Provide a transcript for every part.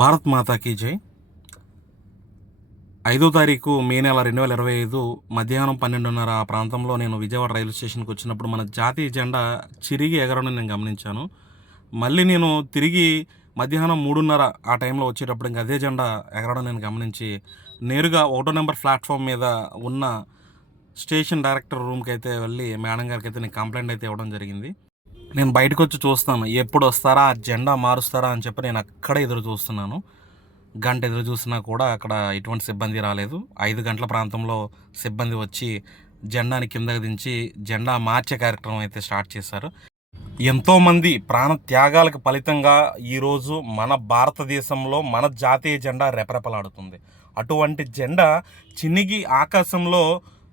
భారత్ మాతాకి జై. 5వ తారీఖు మే నెల 2025 మధ్యాహ్నం 12:30 ఆ ప్రాంతంలో నేను విజయవాడ రైల్వే స్టేషన్కి వచ్చినప్పుడు మన జాతీయ జెండా చిరిగి ఎగరడం నేను గమనించాను. మళ్ళీ నేను తిరిగి మధ్యాహ్నం 3:30 ఆ టైంలో వచ్చేటప్పుడు ఇంక అదే జెండా ఎగరడం నేను గమనించి నేరుగా 1 నెంబర్ ప్లాట్ఫామ్ మీద ఉన్న స్టేషన్ డైరెక్టర్ రూమ్కి అయితే వెళ్ళి మేడం గారికి అయితే నేను కంప్లైంట్ అయితే ఇవ్వడం జరిగింది. నేను బయటకు వచ్చి చూస్తాను ఎప్పుడు వస్తారా, ఆ జెండా మారుస్తారా అని చెప్పి నేను అక్కడే ఎదురు చూస్తున్నాను. గంట ఎదురు చూసినా కూడా అక్కడ ఎటువంటి సిబ్బంది రాలేదు. 5 గంటల ప్రాంతంలో సిబ్బంది వచ్చి జెండాని కిందకి దించి జెండా మార్చే కార్యక్రమం అయితే స్టార్ట్ చేశారు. ఎంతోమంది ప్రాణ త్యాగాలకు ఫలితంగా ఈరోజు మన భారతదేశంలో మన జాతీయ జెండా రెపరెపలాడుతుంది. అటువంటి జెండా చినిగి ఆకాశంలో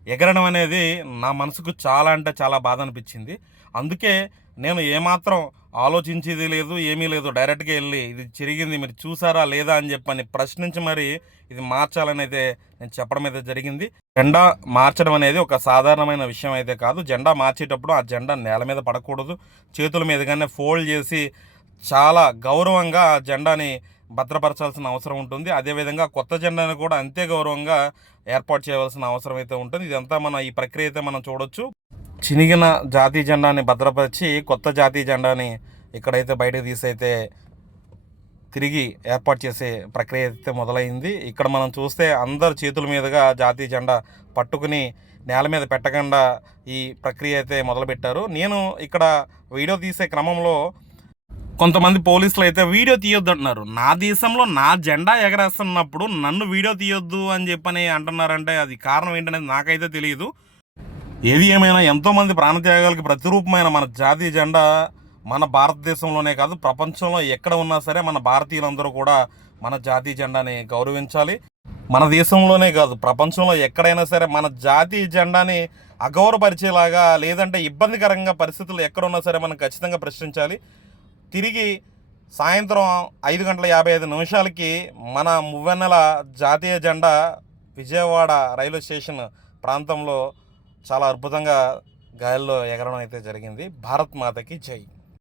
ఎగరడం అనేది నా మనసుకు చాలా అంటే చాలా బాధ అనిపించింది. అందుకే నేను ఏమాత్రం ఆలోచించేది లేదు, ఏమీ లేదు. డైరెక్ట్గా వెళ్ళి ఇది చిరిగింది మీరు చూసారా లేదా అని చెప్పని ప్రశ్నించి మరి ఇది మార్చాలని అయితే నేను చెప్పడం అయితే జరిగింది. జెండా మార్చడం అనేది ఒక సాధారణమైన విషయం అయితే కాదు. జెండా మార్చేటప్పుడు ఆ జెండా నేల మీద పడకూడదు, చేతుల మీదుగానే ఫోల్డ్ చేసి చాలా గౌరవంగా ఆ జెండాని భద్రపరచాల్సిన అవసరం ఉంటుంది. అదేవిధంగా కొత్త జెండాని కూడా అంతే గౌరవంగా ఏర్పాటు చేయవలసిన అవసరం అయితే ఉంటుంది. ఇదంతా ఈ ప్రక్రియ అయితే మనం చూడొచ్చు. చినిగిన జాతీయ జెండాని భద్రపరిచి కొత్త జాతీయ జెండాని ఇక్కడైతే బయటకు తీసైతే తిరిగి ఏర్పాటు చేసే ప్రక్రియ అయితే మొదలైంది. ఇక్కడ మనం చూస్తే అందరు చేతుల మీదుగా జాతీయ జెండా పట్టుకుని నేల మీద పెట్టకుండా ఈ ప్రక్రియ అయితే మొదలుపెట్టారు. నేను ఇక్కడ వీడియో తీసే క్రమంలో కొంతమంది పోలీసులు అయితే వీడియో తీయొద్దు అంటున్నారు. నా దేశంలో నా జెండా ఎగరేస్తున్నప్పుడు నన్ను వీడియో తీయొద్దు అని చెప్పని అంటున్నారంటే అది కారణం ఏంటనేది నాకైతే తెలియదు. ఏది ఏమైనా ఎంతోమంది ప్రాణత్యాగాలకి ప్రతిరూపమైన మన జాతీయ జెండా మన భారతదేశంలోనే కాదు ప్రపంచంలో ఎక్కడ ఉన్నా సరే మన భారతీయులందరూ కూడా మన జాతీయ జెండాని గౌరవించాలి. మన దేశంలోనే కాదు ప్రపంచంలో ఎక్కడైనా సరే మన జాతీయ జెండాని అగౌరవపరిచేలాగా లేదంటే ఇబ్బందికరంగా పరిస్థితులు ఎక్కడున్నా సరే మనం ఖచ్చితంగా ప్రశ్నించాలి. తిరిగి సాయంత్రం 5:55 మన మువ్వెన్నెల జాతీయ జెండా విజయవాడ రైల్వే స్టేషన్ ప్రాంతంలో చాలా అద్భుతంగా గాలిలో ఎగరడం అయితే జరిగింది. భారత్ మాతకి జై.